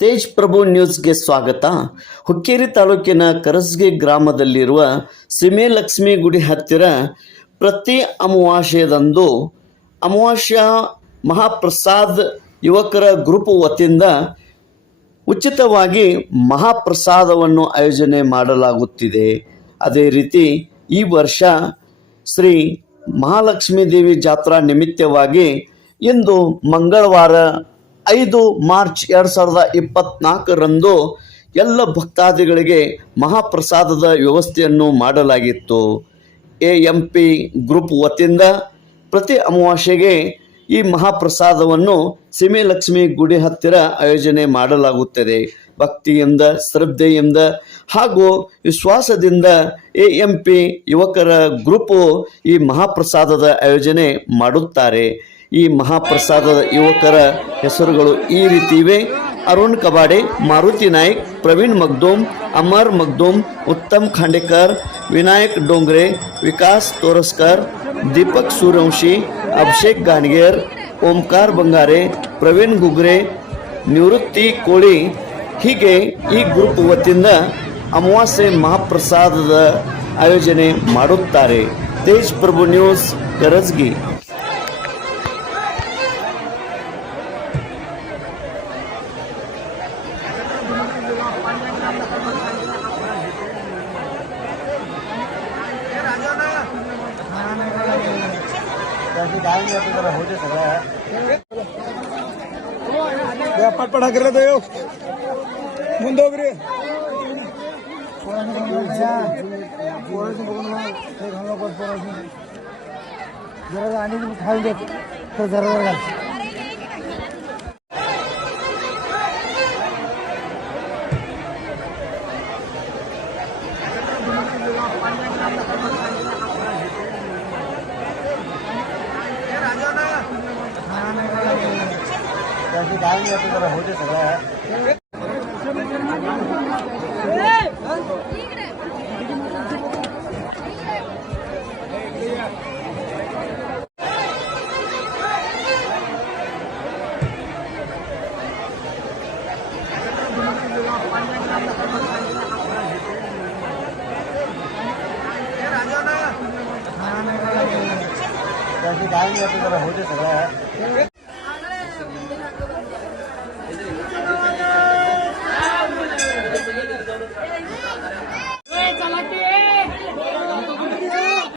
ತೇಜ್ ಪ್ರಭು ನ್ಯೂಸ್ಗೆ ಸ್ವಾಗತ. ಹುಕ್ಕೇರಿ ತಾಲೂಕಿನ ಕರಸ್ಗೆ ಗ್ರಾಮದಲ್ಲಿರುವ ಸೀಮೆಲಕ್ಷ್ಮಿ ಗುಡಿ ಹತ್ತಿರ ಪ್ರತಿ ಅಮಾವಾಸ್ಯೆದಂದು ಅಮಾವಾಸ್ಯ ಮಹಾಪ್ರಸಾದ್ ಯುವಕರ ಗ್ರೂಪ್ ವತಿಯಿಂದ ಉಚಿತವಾಗಿ ಮಹಾಪ್ರಸಾದವನ್ನು ಆಯೋಜನೆ ಮಾಡಲಾಗುತ್ತಿದೆ. ಅದೇ ರೀತಿ ಈ ವರ್ಷ ಶ್ರೀ ಮಹಾಲಕ್ಷ್ಮೀ ದೇವಿ ಜಾತ್ರಾ ನಿಮಿತ್ತವಾಗಿ ಇಂದು ಮಂಗಳವಾರ 5 ಮಾರ್ಚ್ 2024ರಂದು ಎಲ್ಲ ಭಕ್ತಾದಿಗಳಿಗೆ ಮಹಾಪ್ರಸಾದದ ವ್ಯವಸ್ಥೆಯನ್ನು ಮಾಡಲಾಗಿತ್ತು. AMP ಗ್ರೂಪ್ ವತಿಯಿಂದ ಪ್ರತಿ ಅಮಾವಾಸ್ಯೆಗೆ ಈ ಮಹಾಪ್ರಸಾದವನ್ನು ಸೀಮೆಲಕ್ಷ್ಮಿ ಗುಡಿ ಹತ್ತಿರ ಆಯೋಜನೆ ಮಾಡಲಾಗುತ್ತದೆ. ಭಕ್ತಿಯಿಂದ, ಶ್ರದ್ಧೆಯಿಂದ ಹಾಗೂ ವಿಶ್ವಾಸದಿಂದ AMP ಯುವಕರ ಗ್ರೂಪು ಈ ಮಹಾಪ್ರಸಾದದ ಆಯೋಜನೆ ಮಾಡುತ್ತಾರೆ. ಈ ಮಹಾಪ್ರಸಾದದ ಯುವಕರ ಹೆಸರುಗಳು ಈ ರೀತಿ ಇವೆ: ಅರುಣ್ ಕಬಾಡೆ, ಮಾರುತಿ ನಾಯ್ಕ್, ಪ್ರವೀಣ್ ಮಗ್ದೂಮ್, ಅಮರ್ ಮಗ್ದೂಮ್, ಉತ್ತಮ್ ಖಾಂಡೇಕರ್, ವಿನಾಯಕ್ ಡೋಂಗ್ರೆ, ವಿಕಾಸ್ ತೋರಸ್ಕರ್, ದೀಪಕ್ ಸೂರ್ಯವಂಶಿ, ಅಭಿಷೇಕ್ ಗಾನ್ಗೇರ್, ಓಂಕಾರ ಬಂಗಾರೆ, ಪ್ರವೀಣ್ ಗುಗ್ರೆ, ನಿವೃತ್ತಿ ಕೋಳಿ. ಹೀಗೆ ಈ ಗ್ರೂಪ್ ವತಿಯಿಂದ ಅಮಾವಾಸ್ಯೆ ಮಹಾಪ್ರಸಾದದ ಆಯೋಜನೆ ಮಾಡುತ್ತಾರೆ. ತೇಜ್ ಪ್ರಭು ನ್ಯೂಸ್, ಕರಸ್ಗಿ. ಪಟ್ ಹಾಕಿರೋದು ಮುಂದೋಗ್ರಿ. होते सगळं होते सगळं